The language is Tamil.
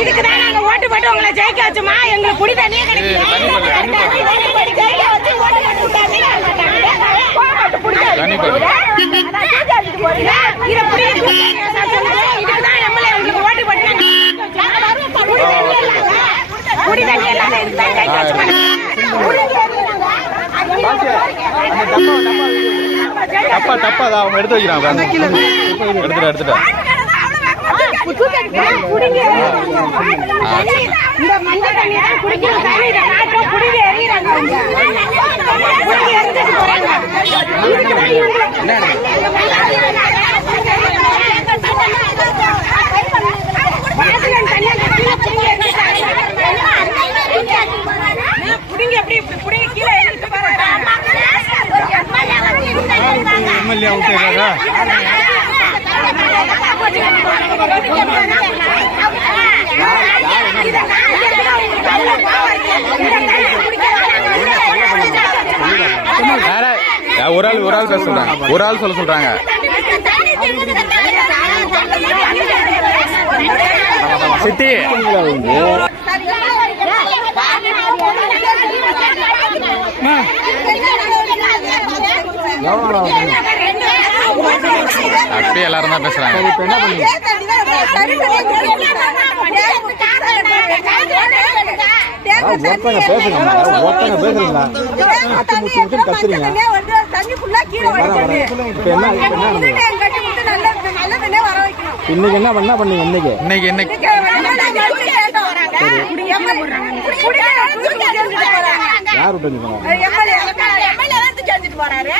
இதுக்குதான் நாங்க ஓட்டு போட்டு உங்களை ஜெயிக்க வச்சுமா எங்களுக்கு குடி தண்ணியே தப்பா அவங்க எடுத்து வைக்கிறாங்க. எடுத்துட்டா எம்எல்ஏ அவுட் ஆயிடுறாரா? ஒரு ஆள் பேச சொல்றாங்க. ஒரு ஆள் சொல்ல சொல்றாங்க. சித்தி அப்படியே எல்லாரும் தான் பேசுறாங்க. இன்னைக்கு என்ன பண்ணீங்க? இன்னைக்கு யார் விட்டு போறாரு